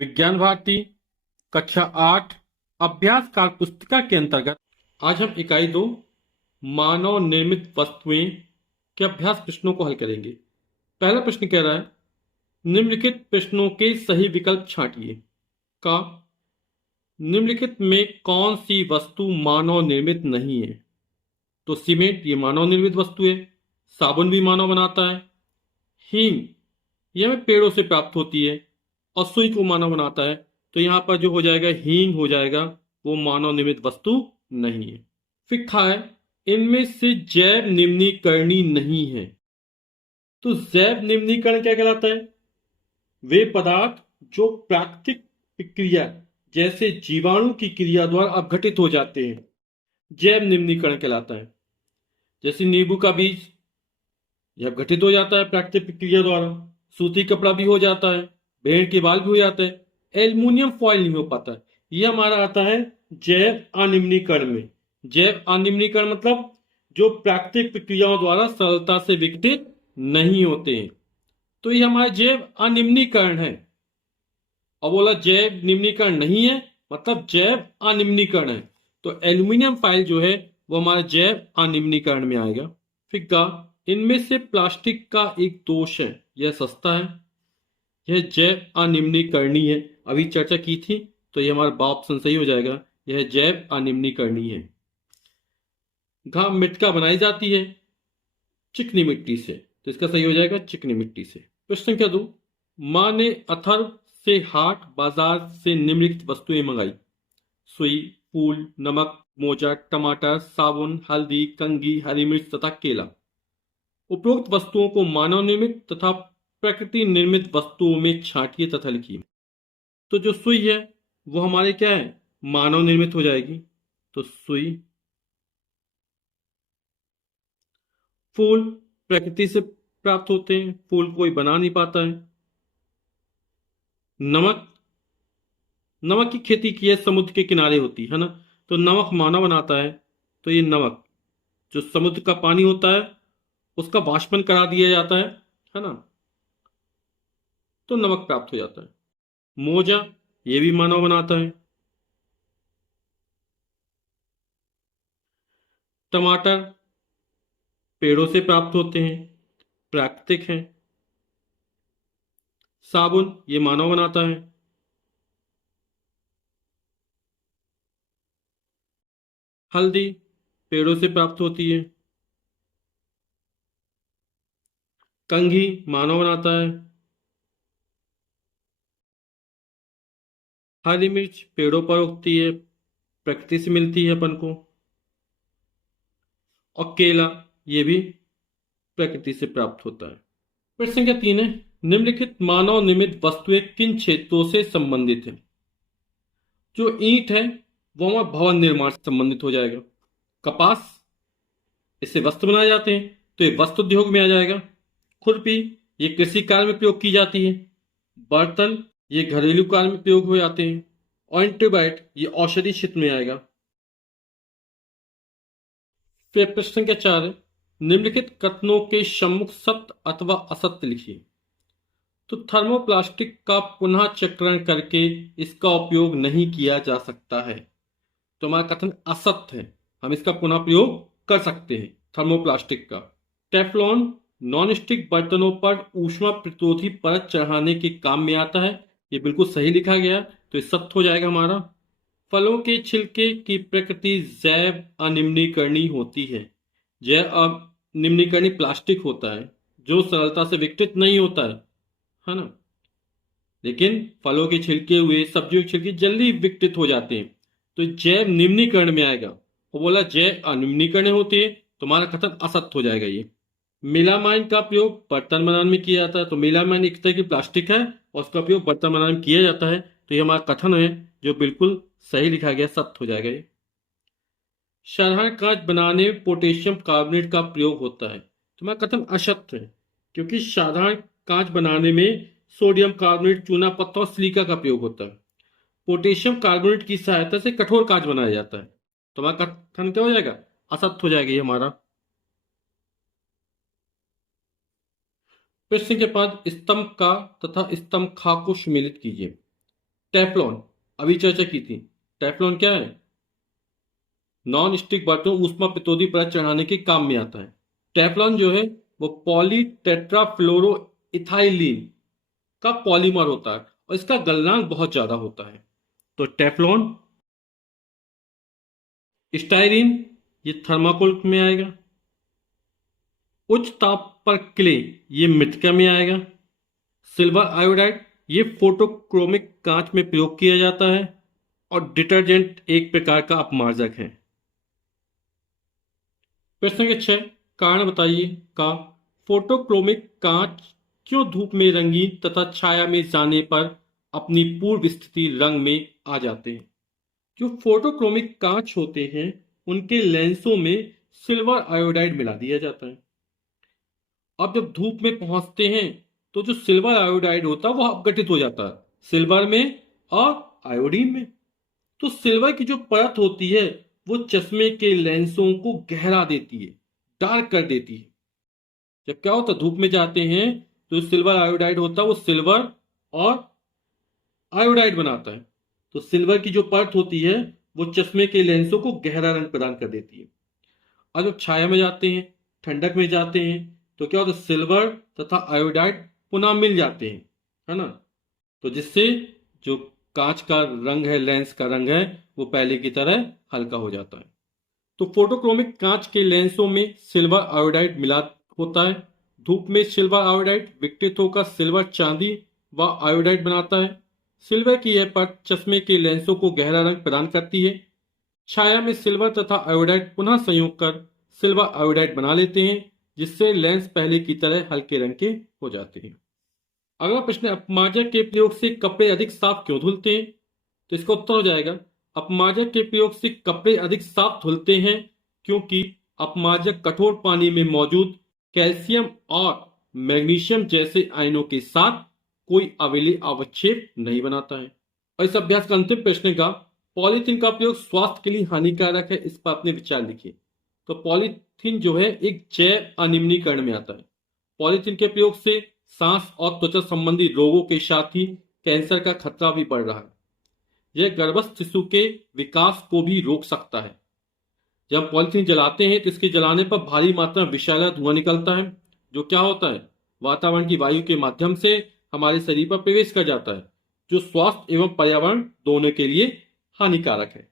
विज्ञान भारती कक्षा 8 अभ्यास काल पुस्तिका के अंतर्गत आज हम इकाई 2 मानव निर्मित वस्तुएं के अभ्यास प्रश्नों को हल करेंगे। पहला प्रश्न कह रहा है निम्नलिखित प्रश्नों के सही विकल्प छांटिए। का निम्नलिखित में कौन सी वस्तु मानव निर्मित नहीं है? तो सीमेंट ये मानव निर्मित वस्तु है। साबुन भी मानव बनाता है। हींग ये हमें पेड़ों से प्राप्त होती है और सुई को मानव बनाता है। तो यहां पर जो हो जाएगा हींग हो जाएगा, वो मानव निर्मित वस्तु नहीं है। फिर कहा है इनमें से जैव निम्नीकरणी नहीं है। तो जैव निम्नीकरण क्या कहलाता है? वे पदार्थ जो प्राकृतिक प्रक्रिया जैसे जीवाणु की क्रिया द्वारा अपघटित हो जाते हैं, जैव निम्नीकरण कहलाता है। जैसे नींबू का बीज यह अपघटित हो जाता है प्राकृतिक प्रक्रिया द्वारा। सूती कपड़ा भी हो जाता है, भेड़ के बाल भी हो जाते हैं, एल्युमिनियम फॉइल नहीं हो पाता है। यह हमारा आता है जैव अनिम्नीकरण में। जैव अनिम्नीकरण मतलब जो प्राकृतिक प्रक्रियाओं द्वारा सरलता से विघटित नहीं होते हैं। तो ये हमारा जैव अनिम्नीकरण है। और बोला जैव निम्नीकरण नहीं है मतलब जैव अनिम्नीकरण है। तो एल्युमिनियम फॉइल जो है वो हमारा जैव अनिम्नीकरण में आएगा। फिर का इनमें से प्लास्टिक का एक दोष है, यह सस्ता है। यह जैव अनिम्नीकरणीय है, अभी चर्चा की थी। तो यह हमारा ऑप्शन सही हो जाएगा, यह जैव अनिम्नीकरणीय है। घा मृतिका बनाई जाती है चिकनी मिट्टी से, तो इसका सही हो जाएगा चिकनी मिट्टी से। प्रश्न संख्या 2 मां ने अथर्व से हाट बाजार से निम्नलिखित वस्तुएं मंगाई। सुई, फूल, नमक, मोजा, टमाटर, साबुन, हल्दी, कंघी, हरी मिर्च तथा केला। उपरोक्त वस्तुओं को मानव निर्मित तथा प्रकृति निर्मित वस्तुओं में छांटिए तथा लिखिए। तो जो सुई है वो हमारे क्या है, मानव निर्मित हो जाएगी। तो सुई। फूल प्रकृति से प्राप्त होते हैं, फूल कोई बना नहीं पाता है। नमक, नमक की खेती की है समुद्र के किनारे होती है ना, तो नमक मानव बनाता है। तो ये नमक जो समुद्र का पानी होता है उसका वाष्पन करा दिया जाता है ना, तो नमक प्राप्त हो जाता है। मोजा ये भी मानव बनाता है। टमाटर पेड़ों से प्राप्त होते हैं, प्राकृतिक हैं। साबुन ये मानव बनाता है। हल्दी पेड़ों से प्राप्त होती है। कंघी मानव बनाता है। हरी मिर्च पेड़ों पर उगती है, प्रकृति से मिलती है अपन को। और केला ये भी प्रकृति से प्राप्त होता है। प्रश्न संख्या 3 है निम्नलिखित मानव निर्मित वस्तुएं किन क्षेत्रों से संबंधित है? जो ईंट है वो हमारा भवन निर्माण से संबंधित हो जाएगा। कपास इससे वस्त्र बनाए जाते हैं, तो ये वस्त्र उद्योग में आ जाएगा। खुरपी ये कृषि कार्य में प्रयोग की जाती है। बर्तन ये घरेलू कार्य में प्रयोग हो जाते हैं। और एंटीबायोट ये औषधि क्षेत्र में आएगा। फिर प्रश्न संख्या 4 है निम्नलिखित कथनों के सम्मुख सत्य अथवा असत्य लिखिए। तो थर्मोप्लास्टिक का पुनः चक्रण करके इसका उपयोग नहीं किया जा सकता है, तो हमारा कथन असत्य है। हम इसका पुनः प्रयोग कर सकते हैं थर्मोप्लास्टिक का। टेफ्लॉन नॉन स्टिक बर्तनों पर ऊष्मा प्रतिरोधी परत चढ़ाने के काम में आता है, ये बिल्कुल सही लिखा गया, तो ये सत्य हो जाएगा हमारा। फलों के छिलके की प्रकृति जैव अनिम्नीकरणीय होती है। जैव अनिम्नीकरणीय प्लास्टिक होता है जो सरलता से विघटित नहीं होता है ना, लेकिन फलों के छिलके हुए सब्जियों के छिलके जल्दी विघटित हो जाते हैं, तो जैव निम्नीकरण में आएगा। वो बोला जैव अनिम्नीकरण होती है, तुम्हारा कथन असत्य हो जाएगा। ये मेलामाइन का प्रयोग बर्तन बनाने में किया जाता है, तो मेलामाइन एक तरह की प्लास्टिक है और उसका प्रयोग बर्तन बनाने में किया जाता है, तो ये हमारा कथन है जो बिल्कुल सही लिखा गया, सत्य हो जाएगा ये। साधारण कांच बनाने में पोटेशियम कार्बोनेट का प्रयोग होता है, तो हमारा कथन असत्य है, क्योंकि साधारण कांच बनाने में सोडियम कार्बोनेट, चूना पत्थर और सिलिका का प्रयोग होता है। पोटेशियम कार्बोनेट की सहायता से कठोर कांच बनाया जाता है, तो हमारा कथन क्या हो जाएगा, असत्य हो जाएगा ये हमारा। प्रश्न के बाद स्तंभ का तथा स्तंभ खा को सम्मिलित कीजिए। टेफ्लॉन अभी चर्चा की थी। टेफ्लॉन क्या है? नॉन स्टिक बर्तनों ऊष्मा प्रतिरोधी परत चढ़ाने के काम में आता है। टेफ्लॉन जो है वो पॉली टेट्राफ्लोरो इथाइलिन का पॉलीमर होता है और इसका गलनांक बहुत ज्यादा होता है। तो टेफ्लॉन, स्टाइरिन ये थर्माकोल में आएगा, उच्च ताप पर क्ले ये मृतिका में आएगा, सिल्वर आयोडाइड ये फोटोक्रोमिक कांच में प्रयोग किया जाता है और डिटर्जेंट एक प्रकार का अपमार्जक है। प्रश्न संख्या 6, कारण बताइए का फोटोक्रोमिक कांच क्यों धूप में रंगीन तथा छाया में जाने पर अपनी पूर्व स्थिति रंग में आ जाते हैं? जो फोटोक्रोमिक कांच होते हैं उनके लेंसों में सिल्वर आयोडाइड मिला दिया जाता है। अब जब धूप में पहुंचते हैं तो जो सिल्वर आयोडाइड होता है वो अपघटित हो जाता है सिल्वर में और आयोडीन में। तो सिल्वर की जो परत होती है वो चश्मे के लेंसों को गहरा देती है, डार्क कर देती है। जब क्या होता है धूप में जाते हैं तो सिल्वर आयोडाइड होता है वो सिल्वर और आयोडाइड बनाता है। तो सिल्वर की जो परत होती है वो चश्मे के लेंसों को गहरा रंग प्रदान कर देती है। और जब छाया में जाते हैं, ठंडक में जाते हैं तो क्या होता है सिल्वर तथा आयोडाइड पुनः मिल जाते हैं, है ना। तो जिससे जो कांच का रंग है, लेंस का रंग है वो पहले की तरह हल्का हो जाता है। तो फोटोक्रोमिक कांच के लेंसों में सिल्वर आयोडाइड मिला होता है। धूप में सिल्वर आयोडाइड विघटित होकर सिल्वर चांदी व आयोडाइड बनाता है। सिल्वर की यह परत चश्मे के लेंसों को गहरा रंग प्रदान करती है। छाया में सिल्वर तथा आयोडाइड पुनः संयोग कर सिल्वर आयोडाइड बना लेते हैं जिससे लेंस पहले की तरह हल्के रंग के हो जाते हैं। अगला प्रश्न है अपमार्जक के प्रयोग से कपड़े अधिक साफ क्यों धुलते हैं? तो इसका उत्तर हो जाएगा अपमार्जक के प्रयोग से कपड़े अधिक साफ धुलते हैं क्योंकि अपमार्जक कठोर पानी में मौजूद कैल्शियम और मैग्नीशियम जैसे आयनों के साथ कोई अविलीय अवक्षेप नहीं बनाता है। और इस अभ्यास का अंतिम प्रश्न का पॉलीथीन का प्रयोग स्वास्थ्य के लिए हानिकारक है, इस पर अपने विचार लिखिए। तो पॉलीथीन जो है एक जैव अनिम्नीकरण में आता है। पॉलीथीन के प्रयोग से सांस और त्वचा संबंधी रोगों के साथ ही कैंसर का खतरा भी बढ़ रहा है। यह गर्भस्थ शिशु के विकास को भी रोक सकता है। जब पॉलीथीन जलाते हैं तो इसके जलाने पर भारी मात्रा में विषैला धुआं निकलता है जो क्या होता है वातावरण की वायु के माध्यम से हमारे शरीर पर प्रवेश कर जाता है जो स्वास्थ्य एवं पर्यावरण दोनों के लिए हानिकारक है।